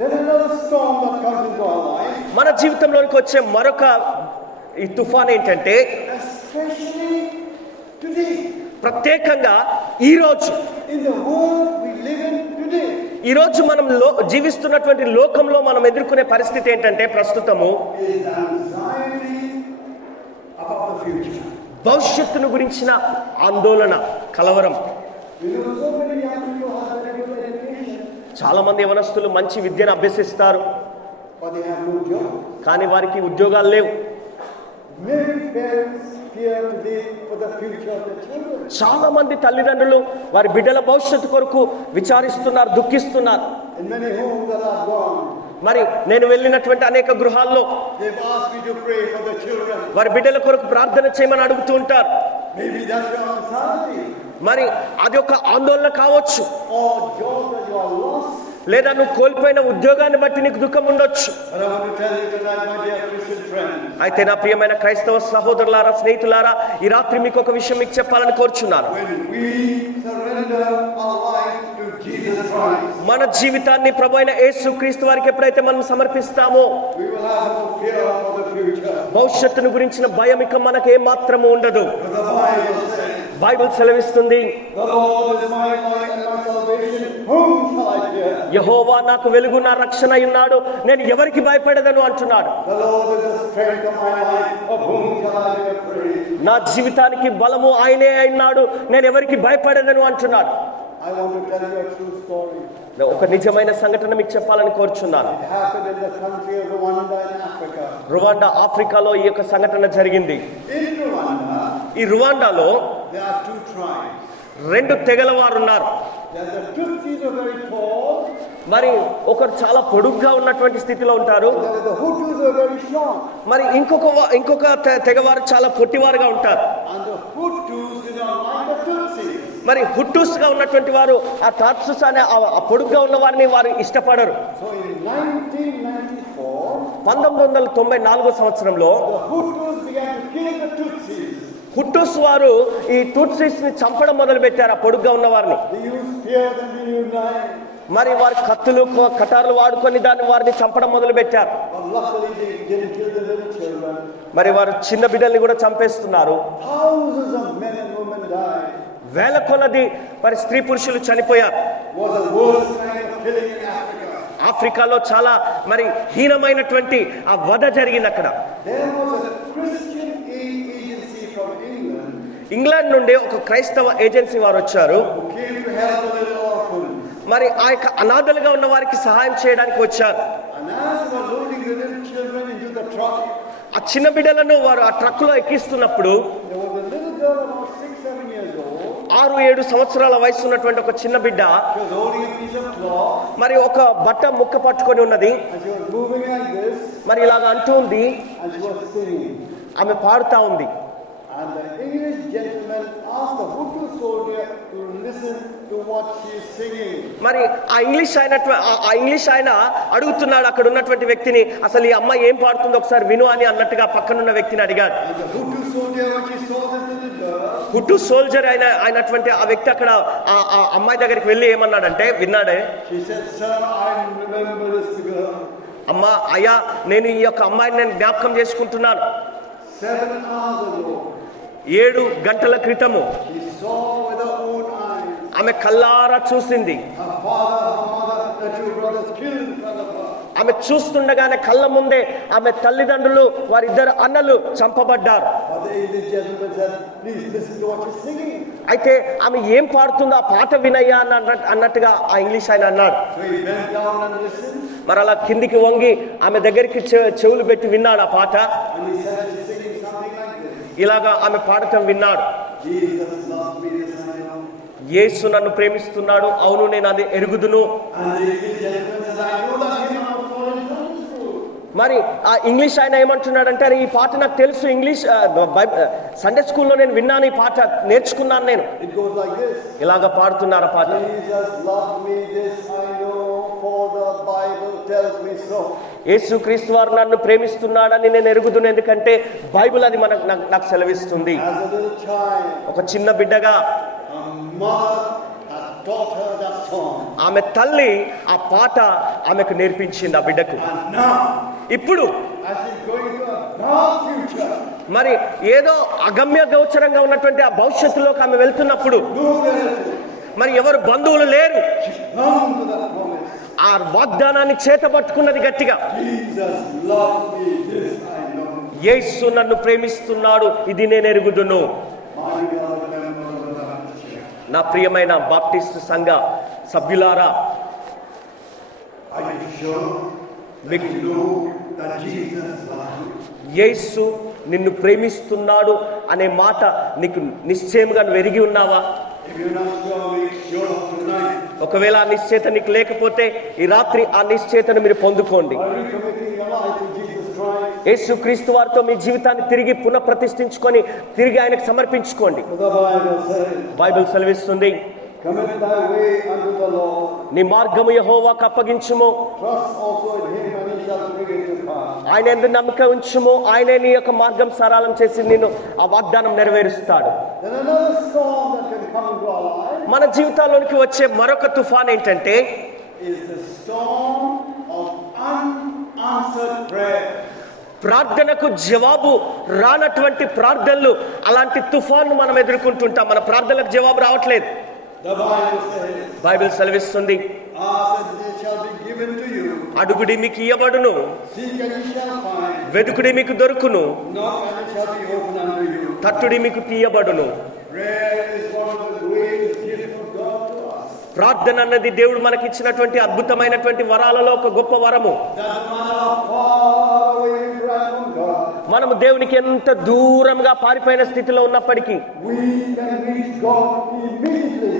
There is another storm that comes into our life, మన జీవితంలోనికి వచ్చే మరొక ఈ తుఫాన్ ఏంటంటే, especially today, ప్రత్యేకంగా ఈ రోజు, in the world we live in today. ఈ రోజు మనం జీవిస్తున్నటువంటి లోకంలో మనం ఎదుర్కొనే పరిస్థితి ఏంటంటే, ప్రస్తుతము Is anxiety about the future. భవిష్యత్తును గురించిన ఆందోళన, కలవరం. You know, so many young people have very good education, చాలా మంది యవనస్తులు మంచి విద్యను అభ్యసిస్తారు, but they have no job. కానీ వారికి ఉద్యోగాలు లేవు. Many parents fear today for the future of their children. చాలా మంది తల్లిదండ్రులు వారి బిడ్డల భవిష్యత్తు కొరకు విచారిస్తున్నారు, దుఃఖిస్తున్నారు. In many homes that are gone, మరి నేను వెళ్ళినటువంటి అనేక గృహాల్లో they've asked me to pray for the children. వారి బిడ్డల కొరకు ప్రార్థన చేయమని అడుగుతూ ఉంటారు. Maybe that's your anxiety. మరి అది ఒక ఆందోళన కావచ్చు. Or job that you are lost. లేదా నువ్వు కోల్పోయిన ఉద్యోగాన్ని బట్టి నీకు దుఃఖం ఉండొచ్చు. But I want to tell you tonight, my dear Christian friends, అయితే నా ప్రియమైన క్రైస్తవ సహోదరులారా, స్నేహితులారా, ఈ రాత్రి మీకు ఒక విషయం మీకు చెప్పాలని కోరుచున్నాను. when we surrender our life to Jesus Christ, మన జీవితాన్ని ప్రభువైన యేసుక్రీస్తు వారికి ఎప్పుడైతే మనం సమర్పిస్తామో, we will have no fear for the future. భవిష్యత్తును గురించిన భయం ఇక మనకు ఏమాత్రము ఉండదు. For the Bible says, Bible సెలవిస్తుంది, the Lord is my light and my salvation, whom shall I fear? యెహోవా నాకు వెలుగు, నా రక్షణ ఉన్నాడు, నేను ఎవరికి భయపడదను అంటున్నాడు. The Lord is the strength of my life, of whom shall I be afraid? నా జీవితానికి బలము ఆయనే అయినాడు, నేను ఎవరికి భయపడదను అంటున్నాడు. I want to tell you a true story. ఒక నిజమైన సంఘటన మీకు చెప్పాలని కోరుచున్నాను. It happened in the country of Rwanda in Africa. Rwanda, ఆఫ్రికాలో ఈ యొక్క సంఘటన జరిగింది. In Rwanda, ఈ రువాండాలో there are two tribes. 2 తెగల వారు ఉన్నారు. There's the Tutsis are very tall, మరి ఒకరు చాలా పొడుగ్గా ఉన్నటువంటి స్థితిలో ఉంటారు. and the Hutus are very strong. మరి ఇంకొక తెగవారు చాలా పొట్టివారుగా ఉంటారు. And the Hutus did not like the Tutsis. మరి హుట్టూస్ గా ఉన్నటువంటి వారు ఆ టాట్సుస్ అనే ఆ పొడుగ్గా ఉన్న వారిని వారు ఇష్టపడరు. So in 1994, 1994 సంవత్సరంలో the Hutus began to kill the Tutsis. హుట్టూస్ వారు ఈ టూట్సిస్ ని చంపడం మొదలు పెట్టారు, ఆ పొడుగ్గా ఉన్న వారిని. They used spears and they used knives. మరి వారి కత్తులు కటార్లు వాడుకొని వారిని చంపడం మొదలు పెట్టారు. But luckily they didn't kill the little children. మరి వారు చిన్న బిడ్డల్ని కూడా చంపేస్తున్నారు. Thousands of men and women died. వేల కొలది మరి స్త్రీ పురుషులు చనిపోయారు. Was the worst kind of killing in Africa. ఆఫ్రికాలో చాలా మరి హీనమైనటువంటి ఆ వధ జరిగింది అక్కడ. There was a Christian agency from England England నుండి ఒక క్రైస్తవ ఏజెన్సీ వారు వచ్చారు. who came to help the little orphans. మరి ఆ యొక్క అనాథలుగా ఉన్న వారికి సహాయం చేయడానికి వచ్చారు. And as they were loading the little children into the truck, ఆ చిన్న బిడ్డలను వారు ఆ ట్రక్ లో ఎక్కిస్తున్నప్పుడు there was a little girl about 6-7 years old. 6-7 సంవత్సరాల వయసు ఉన్నటువంటి ఒక చిన్న బిడ్డ She was holding a piece of cloth మరి ఒక బట్ట ముక్క పట్టుకొని ఉన్నది. and she was moving like this మరి ఇలాగ అంటూ ఉంది, and she was singing. ఆమె పాడుతా ఉంది. And the English gentleman asked the Hutu soldier to listen to what she is singing. మరి ఆ ఇంగ్లీష్ ఆయన అడుగుతున్నాడు అక్కడ ఉన్నటువంటి వ్యక్తిని, అసలు ఈ అమ్మాయి ఏం పాడుతుందో ఒకసారి విను అని అన్నట్టుగా పక్కనున్న వ్యక్తిని అడిగాడు. And the Hutu soldier, when she saw this little girl, Hutu soldier అయినటువంటి ఆ వ్యక్తి అక్కడ ఆ అమ్మాయి దగ్గరికి వెళ్ళి ఏమన్నాడంటే, విన్నాడే, she said, "Sir, I remember this girl. అమ్మా, అయ్యా, నేను ఈ యొక్క అమ్మాయిని నేను జ్ఞాపకం చేసుకుంటున్నాను. 7 hours ago, 7 గంటల క్రితము she saw with her own eyes ఆమె కల్లారా చూసింది. her father, her mother, the 2 brothers killed in front of her. ఆమె చూస్తుండగానే కళ్ళ ముందే ఆమె తల్లిదండ్రులు, వారిద్దరు అన్నలు చంపబడ్డారు. But the English gentleman said, "Please listen to what she's singing." అయితే ఆమె ఏం పాడుతుందో ఆ పాట వినయ్యా అన్నట్టుగా ఆ ఇంగ్లీష్ ఆయన అన్నాడు. So he bent down and listened, మరి అలా కిందికి వంగి ఆమె దగ్గరికి చెవులు పెట్టి విన్నాడు ఆ పాట. and he said she's singing something like this. ఇలాగా ఆమె పాడటం విన్నాడు. Jesus loved me, this I know. యేసు నన్ను ప్రేమిస్తున్నాడు, అవును నేను అది ఎరుగుదును. And the English gentleman says, "I know that hymn I was taught in Sunday school." మరి ఆ ఇంగ్లీష్ ఆయన ఏమంటున్నాడంటే, ఈ పాట నాకు తెలుసు, ఇంగ్లీష్ సండే స్కూల్లో నేను విన్నాను, ఈ పాట నేర్చుకున్నాను నేను. It goes like this. ఇలాగ పాడుతున్నారు ఆ పాట. Jesus loved me, this I know, for the Bible tells me so. యేసుక్రీస్తు వారు నన్ను ప్రేమిస్తున్నాడని నేను ఎరుగుదును, ఎందుకంటే బైబిల్ అది నాకు సెలవిస్తుంది. As a little child, ఒక చిన్న బిడ్డగా a mother had taught her that song. ఆమె తల్లి ఆ పాట ఆమెకు నేర్పించింది ఆ బిడ్డకు. And now, ఇప్పుడు as she's going to a dark future, మరి ఏదో అగమ్య గోచరంగా ఉన్నటువంటి ఆ భవిష్యత్తులోకి ఆమె వెళ్తున్నప్పుడు no relative, మరి ఎవరు బంధువులు లేరు. she clung to that promise. ఆ వాగ్దానాన్ని చేతబట్టుకున్నది గట్టిగా. Jesus loved me, this I know. యేసు నన్ను ప్రేమిస్తున్నాడు, ఇది నేను ఎరుగుదును. My beloved members of the Baptist Church, నా ప్రియమైన బాప్టిస్ట్ సంఘ సభ్యులారా, are you sure that you know that Jesus loves you? యేసు నిన్ను ప్రేమిస్తున్నాడు అనే మాట నీకు నిశ్చయంగా నువ్వు ఎరిగి ఉన్నావా? If you're not sure, make sure tonight. ఒకవేళ ఆ నిశ్చయత నీకు లేకపోతే ఈ రాత్రి ఆ నిశ్చయతను మీరు పొందుకోండి. Are you committing your life to Jesus Christ? యేసుక్రీస్తు వారితో మీ జీవితాన్ని తిరిగి పునఃప్రతిష్ఠించుకొని తిరిగి ఆయనకు సమర్పించుకోండి. The Bible says, బైబిల్ సెలవిస్తుంది, Commit thy way unto the Lord. నీ మార్గము యెహోవాకు అప్పగించుము. Trust also in him, and he shall bring it to pass. ఆయన యందు నమ్మక ఉంచుము. ఆయనే నీ యొక్క మార్గం సరళం చేసి నిన్ను ఆ వాగ్దానం నెరవేరుస్తాడు. Then another storm that can come into our life మన జీవితాల్లోనికి వచ్చే మరొక తుఫాన్ ఏంటంటే is the storm of unanswered prayer. ప్రార్థనకు జవాబు రానటువంటి ప్రార్థనలు. అలాంటి తుఫాను మనం ఎదుర్కొంటుంటాం. మన ప్రార్థనలకు జవాబు రావట్లేదు. The Bible says, బైబిల్ సెలవిస్తుంది, ask and it shall be given to you. అడుగుడి మీకు ఇయ్యబడును, Seek and ye shall find. వెతుకుడి మీకు దొరుకును, Knock and it shall be opened unto you. తట్టుడి మీకు తీయబడును. Prayer is one of the greatest gifts of God to us. ప్రార్థన అన్నది దేవుడు మనకిచ్చినటువంటి అద్భుతమైనటువంటి వరాలలో ఒక గొప్ప వరము. That no matter how far away you are from God, మనము దేవునికి ఎంత దూరంగా పారిపోయిన స్థితిలో ఉన్నప్పటికీ we can reach God immediately.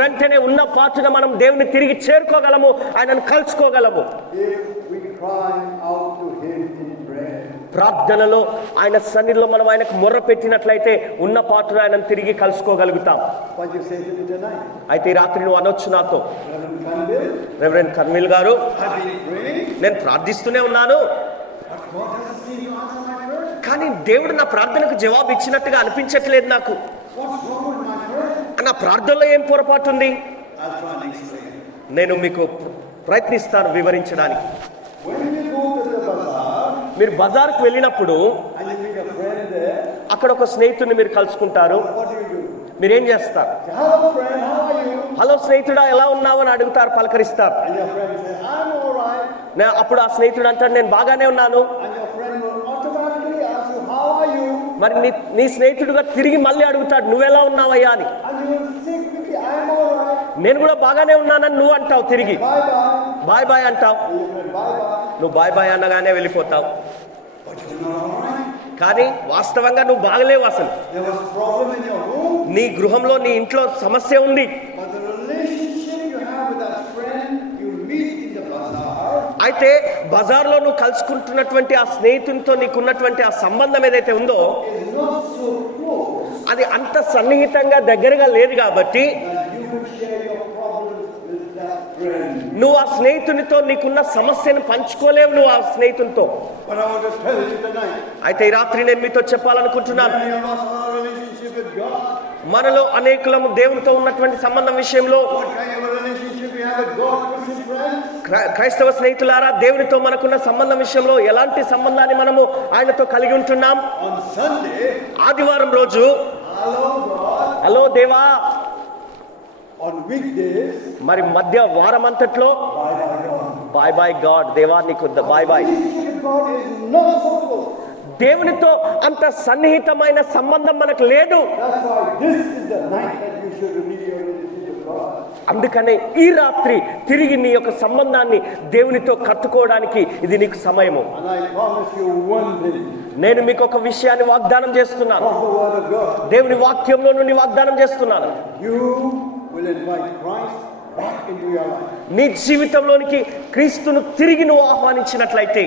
వెంటనే ఉన్న పాటున మనం దేవుని తిరిగి చేరుకోగలము, ఆయనను కలుసుకోగలము. If we cry out to him in prayer. ప్రార్థనలో ఆయన సన్నిధిలో మనం ఆయనకు మొర్ర పెట్టినట్లయితే ఉన్న పాటున ఆయనను తిరిగి కలుసుకోగలుగుతాం. What you say to me tonight? అయితే ఈ రాత్రి నువ్వు అనొచ్చు నాతో, Reverend Kandil, రెవరెండ్ కర్మిల్ గారు, I've been praying, నేను ప్రార్థిస్తూనే ఉన్నాను, but God doesn't seem to answer my prayer. కానీ దేవుడు నా ప్రార్థనకు జవాబు ఇచ్చినట్టుగా అనిపించట్లేదు నాకు. What's wrong with my prayer? నా ప్రార్థనలో ఏం పొరపాటు ఉంది? I'll try and explain. నేను మీకు ప్రయత్నిస్తాను వివరించడానికి. When you go to the bazaar మీరు బజార్కు వెళ్ళినప్పుడు and you meet a friend there, అక్కడ ఒక స్నేహితుడిని మీరు కలుసుకుంటారు. what do? మీరేం చేస్తారు? Say, hello friend, how are you? Hello స్నేహితుడా, ఎలా ఉన్నావు అని అడుగుతారు, పలకరిస్తారు. And your friend says, I'm all right. అప్పుడు ఆ స్నేహితుడు అంటాడు, నేను బాగానే ఉన్నాను. And your friend will automatically ask you, how are you? మరి నీ స్నేహితుడుగా తిరిగి మళ్ళీ అడుగుతాడు, నువ్వెలా ఉన్నావయ్యా అని. And you will say quickly, I'm all right. నేను కూడా బాగానే ఉన్నానని నువ్వు అంటావు తిరిగి. Bye bye. బాయ్ బాయ్ అంటావు. And your friend, bye bye. నువ్వు బాయ్ బాయ్ అనగానే వెళ్ళిపోతావు. But you're not all right. కానీ వాస్తవంగా నువ్వు బాగలేవు. అసలు There was a problem in your room. నీ గృహంలో నీ ఇంట్లో సమస్య ఉంది. But the relationship you have with that friend you meet in the bazaar అయితే బజార్లో నువ్వు కలుసుకుంటున్నటువంటి ఆ స్నేహితునితో నీకున్నటువంటి ఆ సంబంధం ఏదైతే ఉందో is not so close అది అంత సన్నిహితంగా దగ్గరగా లేదు కాబట్టి that you could share your problems with that friend. నువ్వు ఆ స్నేహితునితో నీకున్న సమస్యను పంచుకోలేవు నువ్వు ఆ స్నేహితునితో. But I want to tell you tonight, అయితే ఈ రాత్రి నేను మీతో చెప్పాలనుకుంటున్నాను, many of us have a relationship with God. మనలో అనేకులము దేవునితో ఉన్నటువంటి సంబంధం విషయంలో What kind of a relationship we have with God, Christian friends? క్రైస్తవ స్నేహితులారా, దేవునితో మనకున్న సంబంధం విషయంలో ఎలాంటి సంబంధాన్ని మనము ఆయనతో కలిగి ఉంటున్నాం? On Sunday, ఆదివారం రోజు hello God. హలో దేవా, On weekdays, మరి మధ్య వారం అంతట్లో bye bye God. Bye bye God, దేవా నీకు bye bye. Relationship with God is not so close. దేవునితో అంత సన్నిహితమైన సంబంధం మనకు లేదు. That's why this is the night that you should renew your relationship with God. అందుకనే ఈ రాత్రి తిరిగి నీ యొక్క సంబంధాన్ని దేవునితో కట్టుకోవడానికి ఇది నీకు సమయము. And I promise you one thing, నేను మీకు ఒక విషయాన్ని వాగ్దానం చేస్తున్నాను, of the word of God. దేవుని వాక్యంలో నుండి వాగ్దానం చేస్తున్నాను. You will invite Christ back into your life. నీ జీవితంలోనికి క్రీస్తును తిరిగి నువ్వు ఆహ్వానించినట్లయితే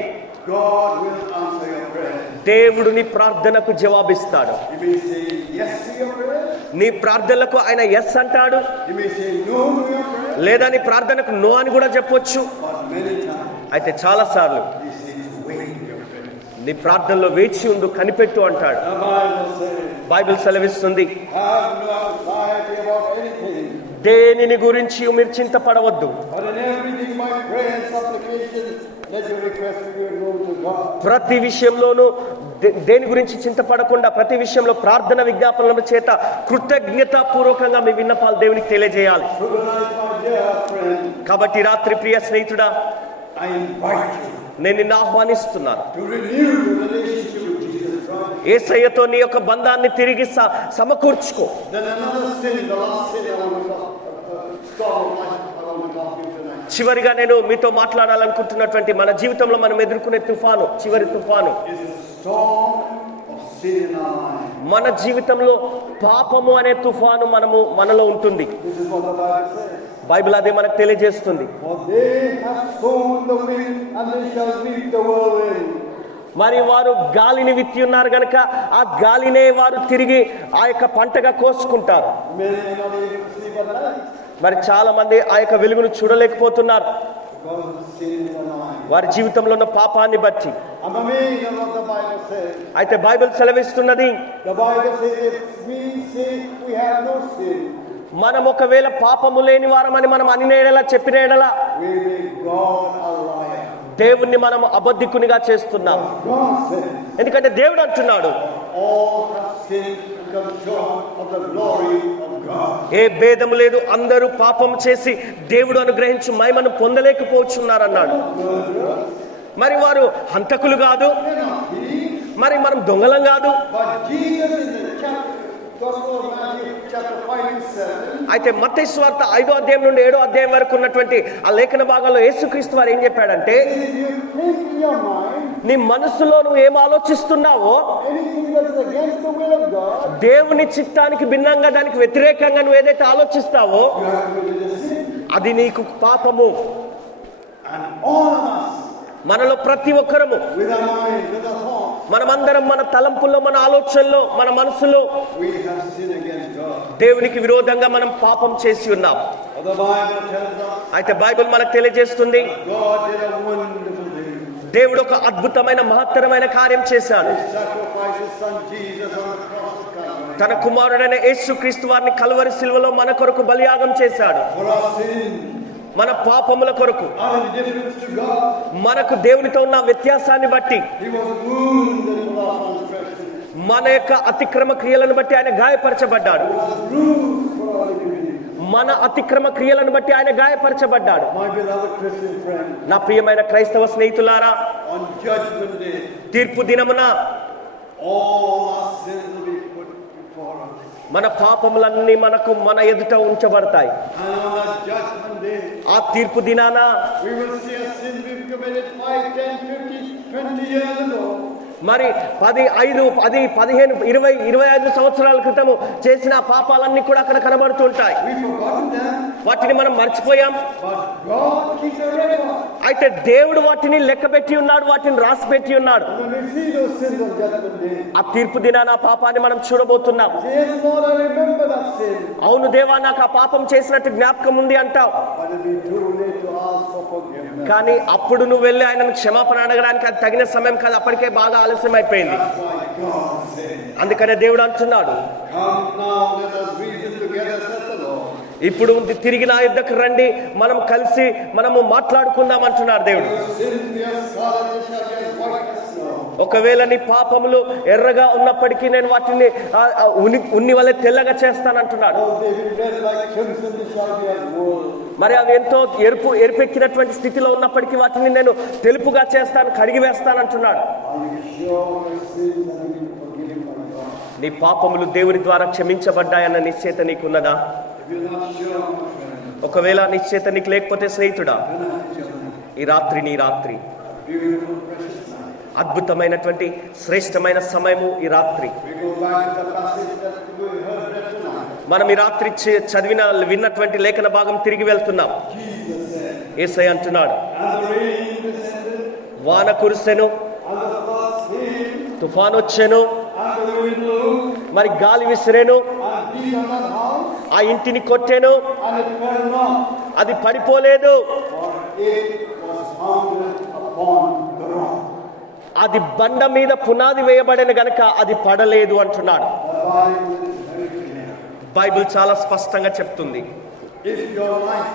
God will answer your prayer. దేవుడు నీ ప్రార్థనకు జవాబిస్తాడు. You may say yes to your prayer. నీ ప్రార్థనలకు ఆయన ఎస్ అంటాడు, You may say no to your prayer. లేదా నీ ప్రార్థనకు నో అని కూడా చెప్పొచ్చు. But many times అయితే చాలా సార్లు He says wait to your prayer. నీ ప్రార్థనలో వేచి ఉండు, కనిపెట్టు అంటాడు. The Bible says, బైబిల్ సెలవిస్తుంది, have no anxiety about anything, దేనిని గురించి మీరు చింతపడవద్దు, but in everything by prayer and supplication let your request be known to God. ప్రతి విషయంలోనూ దేని గురించి చింతపడకుండా ప్రతి విషయంలో ప్రార్థన విజ్ఞాపనల చేత కృతజ్ఞత పూర్వకంగా మీ విన్నపాలు దేవునికి తెలియజేయాలి. So tonight, my dear friend, కాబట్టి రాత్రి ప్రియ స్నేహితుడా, I invite you నేను నిన్ను ఆహ్వానిస్తున్నాను. to renew your relationship with Jesus Christ. యేసయ్యతో నీ యొక్క బంధాన్ని తిరిగి సమకూర్చుకో. Then another sin, the last sin I want to storm of life I want to talk to you tonight. చివరిగా నేను మీతో మాట్లాడాలనుకుంటున్నటువంటి మన జీవితంలో మనం ఎదుర్కొనే తుఫాను, చివరి తుఫాను Is the storm of sin in our life. మన జీవితంలో పాపము అనే తుఫాను మనలో ఉంటుంది. This is what the Bible says. Bible అదే మనకు తెలియజేస్తుంది. For they have sown the wind and they shall reap the whirlwind. మరి వారు గాలిని విత్తి ఉన్నారు గనక ఆ గాలినే వారు తిరిగి ఆ యొక్క పంటగా కోసుకుంటారు. Many are not able to see but light మరి చాలా మంది ఆ యొక్క వెలుగును చూడలేకపోతున్నారు because of sin in their mind. వారి జీవితంలో ఉన్న పాపాన్ని బట్టి. I'm amazed at what the Bible says. అయితే Bible సెలవిస్తున్నది, The Bible says if we say we have no sin, మనం ఒకవేళ పాపము లేని వారమని మనం అనినేడలా చెప్పినేడలా we make God a liar. దేవుణ్ణి మనం అబద్ధికునిగా చేస్తున్నాం. God says ఎందుకంటే దేవుడు అంటున్నాడు, all have sinned and come short of the glory of God. ఏ భేదము లేదు, అందరూ పాపం చేసి దేవుడు అనుగ్రహించు మహిమను పొందలేకపోతున్నారన్నాడు. మరి వారు హంతకులు కాదు, They're not thieves, మరి మనం దొంగలం కాదు. but Jesus in the Gospel of Matthew chapter 5 and 7. అయితే మత్తయి సువార్త 5వ అధ్యాయం నుండి 7వ అధ్యాయం వరకు ఉన్నటువంటి ఆ లేఖన భాగాల్లో యేసుక్రీస్తు వారు ఏం చెప్పాడంటే, If you think in your mind నీ మనసులో నువ్వు ఏం ఆలోచిస్తున్నావో anything that is against the will of God, దేవుని చిత్తానికి భిన్నంగా దానికి వ్యతిరేకంగా నువ్వు ఏదైతే ఆలోచిస్తావో you have committed a sin. అది నీకు పాపము. And all of us, మనలో ప్రతి ఒక్కరము with our mind, with our thoughts, మనమందరం మన తలంపుల్లో, మన ఆలోచనలో, మన మనసులో we have sinned against God. దేవునికి విరోధంగా మనం పాపం చేసి ఉన్నాం. But the Bible tells us అయితే బైబిల్ మనకు తెలియజేస్తుంది, God did a wonderful thing. దేవుడు ఒక అద్భుతమైన మహత్తరమైన కార్యం చేశాడు. He sacrificed his son Jesus on the cross of Calvary తన కుమారుడైన యేసుక్రీస్తు వారిని కల్వరి సిలువలో మన కొరకు బలియాగం చేశాడు. for our sin, మన పాపముల కొరకు, our indifference to God. మనకు దేవునితో ఉన్న వ్యత్యాసాన్ని బట్టి, He was wounded for our transgressions. మన యొక్క అతిక్రమ క్రియలను బట్టి ఆయన గాయపరచబడ్డాడు. He was bruised for our iniquities. మన అతిక్రమ క్రియలను బట్టి ఆయన గాయపరచబడ్డాడు. My beloved Christian friend, నా ప్రియమైన క్రైస్తవ స్నేహితులారా, on Judgment Day, తీర్పు దినమున all our sins will be put before us. మన పాపములన్నీ మన ఎదుట ఉంచబడతాయి. And on that Judgment Day, ఆ తీర్పు దినాన we will see a sin we've committed 5, 10, 50, 20 years ago. మరి 10, 5, 10, 15, 20, 25 సంవత్సరాల క్రితము చేసిన పాపాలన్నీ కూడా అక్కడ కనబడుతుంటాయి. We've forgotten them, వాటిని మనం మర్చిపోయాం. but God keeps a record. అయితే దేవుడు వాటిని లెక్కబెట్టి ఉన్నాడు, వాటిని రాసి పెట్టి ఉన్నాడు. And when we see those sins on Judgment Day, ఆ తీర్పు దినాన ఆ పాపాన్ని మనం చూడబోతున్నాం. say, yes, Lord, I remember that sin. అవును దేవా, నాకు ఆ పాపం చేసినట్టు జ్ఞాపకం ఉంది అంటావు. But it'll be too late to ask for forgiveness. కానీ అప్పుడు నువ్వు వెళ్ళి ఆయనను క్షమాపణ అడగడానికి అది తగిన సమయం కాదు, అప్పటికే బాగా ఆలస్యం అయిపోయింది. That's why God said, అందుకనే దేవుడు అంటున్నాడు, come now, let us reason together, said the Lord. ఇప్పుడు తిరిగి నా యుద్ధకు రండి, మనం కలిసి మనము మాట్లాడుకుందాం అంటున్నాడు దేవుడు. Your sins be as scarlet, they shall be as white as snow. ఒకవేళ నీ పాపములు ఎర్రగా ఉన్నప్పటికీ నేను వాటిని ఉన్ని వలె తెల్లగా చేస్తానంటున్నాడు. Though they be red like crimson, they shall be as wool. మరి అవి ఎంతో ఎరుపెక్కినటువంటి స్థితిలో ఉన్నప్పటికీ వాటిని నేను తెలుపుగా చేస్తాను, కడిగి వేస్తానంటున్నాడు. Are you sure your sins have been forgiven by God? నీ పాపములు దేవుని ద్వారా క్షమించబడ్డాయన్న నిశ్చయత నీకున్నదా? If you're not sure, my friend, ఒకవేళ నిశ్చయత నీకు లేకపోతే స్నేహితుడా, tonight is your night. ఈ రాత్రి నీ రాత్రి, Beautiful, precious night. అద్భుతమైనటువంటి శ్రేష్టమైన సమయము ఈ రాత్రి. We go back to the passage that we heard read tonight. మనం ఈ రాత్రి విన్నటువంటి లేఖన భాగం తిరిగి వెళ్తున్నాం. Jesus said, యేసయ్య అంటున్నాడు, and the rain descended, వాన కురిసెను, and the floods came, తుఫాను వచ్చెను, and the wind blew, మరి గాలి విసిరెను, and beat on that house, ఆ ఇంటిని కొట్టెను, and it fell not, అది పడిపోలేదు, for it was founded upon the rock. అది బండ మీద పునాది వేయబడిన గనక అది పడలేదు అంటున్నాడు. The Bible is very clear. Bible చాలా స్పష్టంగా చెప్తుంది. If your life,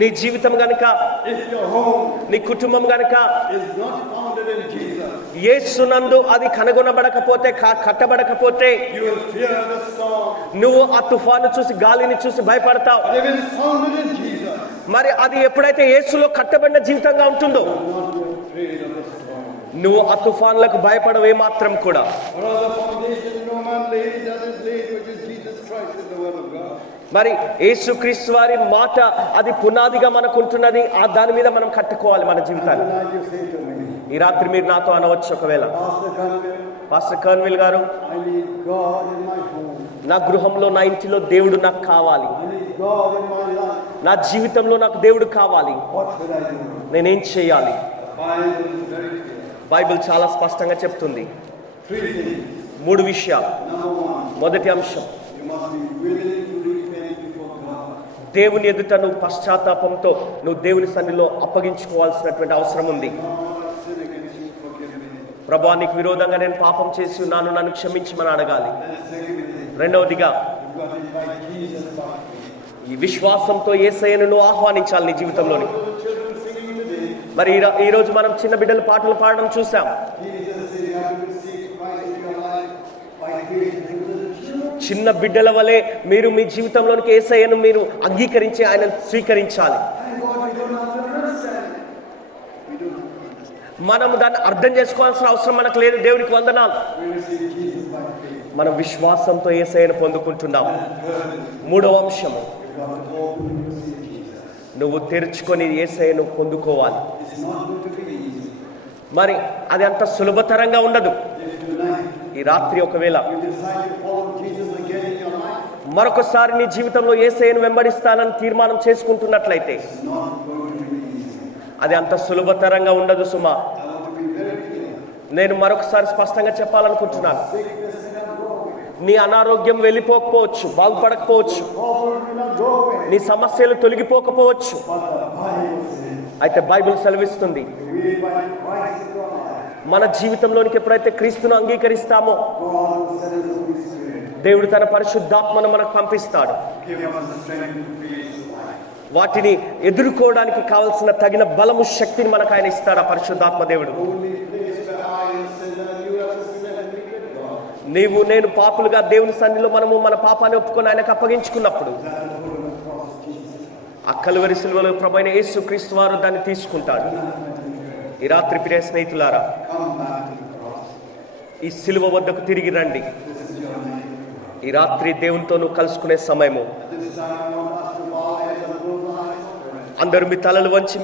నీ జీవితం గనక, if your home నీ కుటుంబం గనక is not founded in Jesus, యేసునందు అది కనుగొనబడకపోతే, కట్టబడకపోతే you will fear the storm. నువ్వు ఆ తుఫాను చూసి, గాలిని చూసి భయపడతావు. But if it is founded in Jesus, మరి అది ఎప్పుడైతే యేసులో కట్టబడిన జీవితంగా ఉంటుందో you will not be afraid of the storm. నువ్వు ఆ తుఫాన్లకు భయపడవే మాత్రం కూడా. For other foundation no man laid, that is laid, which is Jesus Christ in the word of God. మరి యేసుక్రీస్తు వారి మాట అది పునాదిగా మనకుంటున్నది, ఆ దాని మీద మనం కట్టుకోవాలి మన జీవితాన్ని. Tonight you say to me, ఈ రాత్రి మీరు నాతో అనవచ్చు, ఒకవేళ Pastor Conway, పాస్టర్ కర్న్విల్ గారు, I need God in my home. నా గృహంలో, నా ఇంటిలో దేవుడు నాకు కావాలి, I need God in my life. నా జీవితంలో నాకు దేవుడు కావాలి, What should I do? నేనేం చేయాలి? The Bible is very clear. Bible చాలా స్పష్టంగా చెప్తుంది. 3 things. 3 విషయాలు. Number 1, మొదటి అంశం, you must be willing to repent before God. దేవుని ఎదుట నువ్వు పశ్చాత్తాపంతో నువ్వు దేవుని సన్నిధిలో అప్పగించుకోవాల్సినటువంటి అవసరం ఉంది. Lord, I sin against you, forgive me. ప్రభువా, నీకు విరోధంగా నేను పాపం చేసి ఉన్నాను, నన్ను క్షమించమని అడగాలి. Then second thing, రెండవదిగా, you've got to invite Jesus back. ఈ విశ్వాసంతో యేసయ్యను నువ్వు ఆహ్వానించాలి నీ జీవితంలోని. All the children singing today, మరి ఈ రోజు మనం చిన్న బిడ్డలు పాటలు పాడడం చూసాం. Jesus said you have to receive Christ in your life by faith. They were the children. చిన్న బిడ్డల వలె మీరు మీ జీవితంలోనికి యేసయ్యను మీరు అంగీకరించి ఆయన స్వీకరించాలి. Thank God we don't have to understand. We don't understand. మనం దాన్ని అర్థం చేసుకోవాల్సిన అవసరం మనకు లేదు. దేవునికి వందనాలు. We receive Jesus by faith. మనం విశ్వాసంతో యేసయ్యను పొందుకుంటున్నాం. మూడవ అంశము, You've got to open to receive Jesus. నువ్వు తెరుచుకొని యేసయ్యను పొందుకోవాలి. It's not going to be easy. మరి అది అంత సులభతరంగా ఉండదు. If tonight ఈ రాత్రి ఒకవేళ you decide to follow Jesus again in your life, మరొకసారి నీ జీవితంలో యేసయ్యను వెంబడిస్తానని తీర్మానం చేసుకుంటున్నట్లయితే it's not going to be easy. అది అంత సులభతరంగా ఉండదు సుమా. I want to be very clear. నేను మరొకసారి స్పష్టంగా చెప్పాలనుకుంటున్నాను. Sickness may not go away. నీ అనారోగ్యం వెళ్ళిపోకపోవచ్చు, బాగుపడకపోవచ్చు, Problem may not go away. నీ సమస్యలు తొలగిపోకపోవచ్చు. But the Bible says, అయితే బైబిల్ సెలవిస్తుంది, we invite Christ into our life. మన జీవితంలోనికి ఎప్పుడైతే క్రీస్తును అంగీకరిస్తామో God will send us the Holy Spirit. దేవుడు తన పరిశుద్ధాత్మను మనకు పంపిస్తాడు. Give us the strength to face life. వాటిని ఎదుర్కోవడానికి కావలసిన తగిన బలము, శక్తిని మనకు ఆయన ఇస్తాడు ఆ పరిశుద్ధాత్మ దేవుడు. Only place where I am sinner and you have to sin and wicked God. నీవు నేను పాపులుగా దేవుని సన్నిధిలో మనము మన పాపాన్ని ఒప్పుకొని ఆయనకు అప్పగించుకున్నప్పుడు That is the word of the cross of Jesus. ఆ కలువరి సిలువలో ప్రభువైన యేసు క్రీస్తు వారు దాన్ని తీసుకుంటాడు. ఈ రాత్రి ప్రియ స్నేహితులారా, Come back to the cross. ఈ సిలువ వద్దకు తిరిగి రండి. This is your name. ఈ రాత్రి దేవునితో నువ్వు కలుసుకునే సమయము. At this time I want us to bow our heads and close our eyes for prayer. అందరూ మీ తలలు వంచి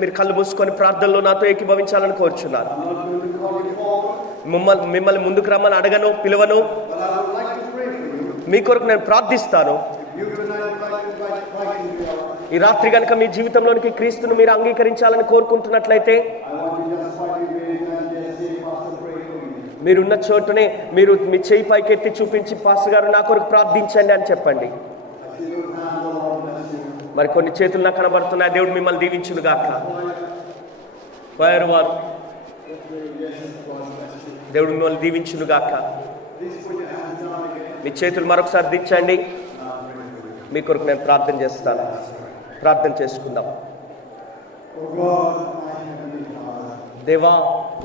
మీరు కళ్ళు మూసుకొని ప్రార్థనలో నాతో ఏకీభవించాలని కోరుచున్నాను. I'm not going to call you forward, మిమ్మల్ని ముందుకు రమ్మని అడగను, పిలవను. but I would like to pray for you. మీ కొరకు నేను ప్రార్థిస్తాను. If you tonight would like to invite Christ into your life, ఈ రాత్రి కనుక మీ జీవితంలోనికి క్రీస్తును మీరు అంగీకరించాలని కోరుకుంటున్నట్లయితే I want you just quietly raise and just say, Pastor, pray for me. మీరున్న చోటునే మీరు మీ చేయి పైకెత్తి చూపించి, పాస్టర్ గారు నా కొరకు ప్రార్థించండి అని చెప్పండి. I see those hands, the Lord bless you. మరి కొన్ని చేతులు నాకు కనబడుతున్నాయి. దేవుడు మిమ్మల్ని దీవించును గాక. వారు వారు Yes, God bless you. దేవుడు మిమ్మల్ని దీవించును గాక. Please put your hands down again. మీ చేతులు మరొకసారి దించండి. Now pray for you. మీ కొరకు నేను ప్రార్థన చేస్తాను. ప్రార్థన చేసుకుందాం. Oh God, my heavenly Father, దేవా,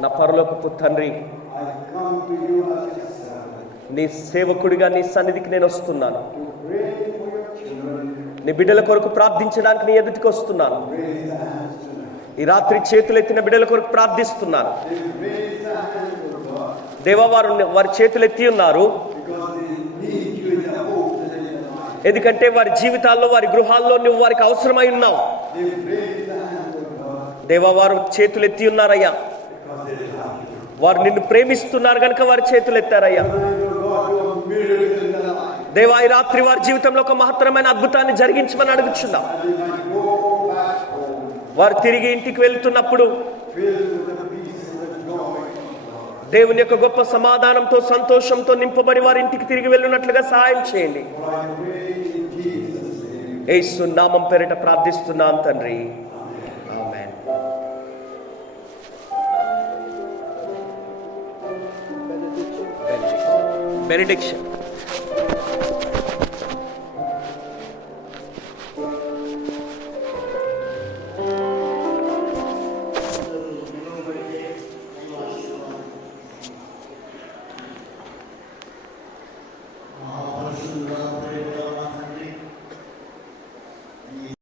నా పరలోకపు తండ్రి, I come to you as your servant నీ సేవకుడిగా నీ సన్నిధికి నేను వస్తున్నాను. to pray for your children. నీ బిడ్డల కొరకు ప్రార్థించడానికి నీ ఎదుటికి వస్తున్నాను. Raise the hands tonight. ఈ రాత్రి చేతులెత్తిన బిడ్డల కొరకు ప్రార్థిస్తున్నాను. They raise the hands, oh God, దేవా, వారి చేతులెత్తి ఉన్నారు. because they need you in their hope that in their life. ఎందుకంటే వారి జీవితాల్లో, వారి గృహాల్లో నువ్వు వారికి అవసరమై ఉన్నావు. They raise the hands, oh God, దేవా, వారు చేతులెత్తి ఉన్నారయ్యా. because they love you. వారు నిన్ను ప్రేమిస్తున్నారు కనుక వారి చేతులెత్తారయ్యా. Tonight, oh God, do a miracle in their life. దేవా, ఈ రాత్రి వారి జీవితంలో ఒక మహత్తరమైన అద్భుతాన్ని జరిగించమని అడుగుచున్నాం. And they might go back home వారు తిరిగి ఇంటికి వెళ్తున్నప్పుడు filled with the peace and the joy of God. దేవుని యొక్క గొప్ప సమాధానంతో, సంతోషంతో నింపబడి వారి ఇంటికి తిరిగి వెళ్ళినట్లుగా సహాయం చేయండి. For I pray in Jesus' name. యేసు నామం పేరిట ప్రార్థిస్తున్నాం తండ్రి. ఆమేన్. బెనెడిక్షన్.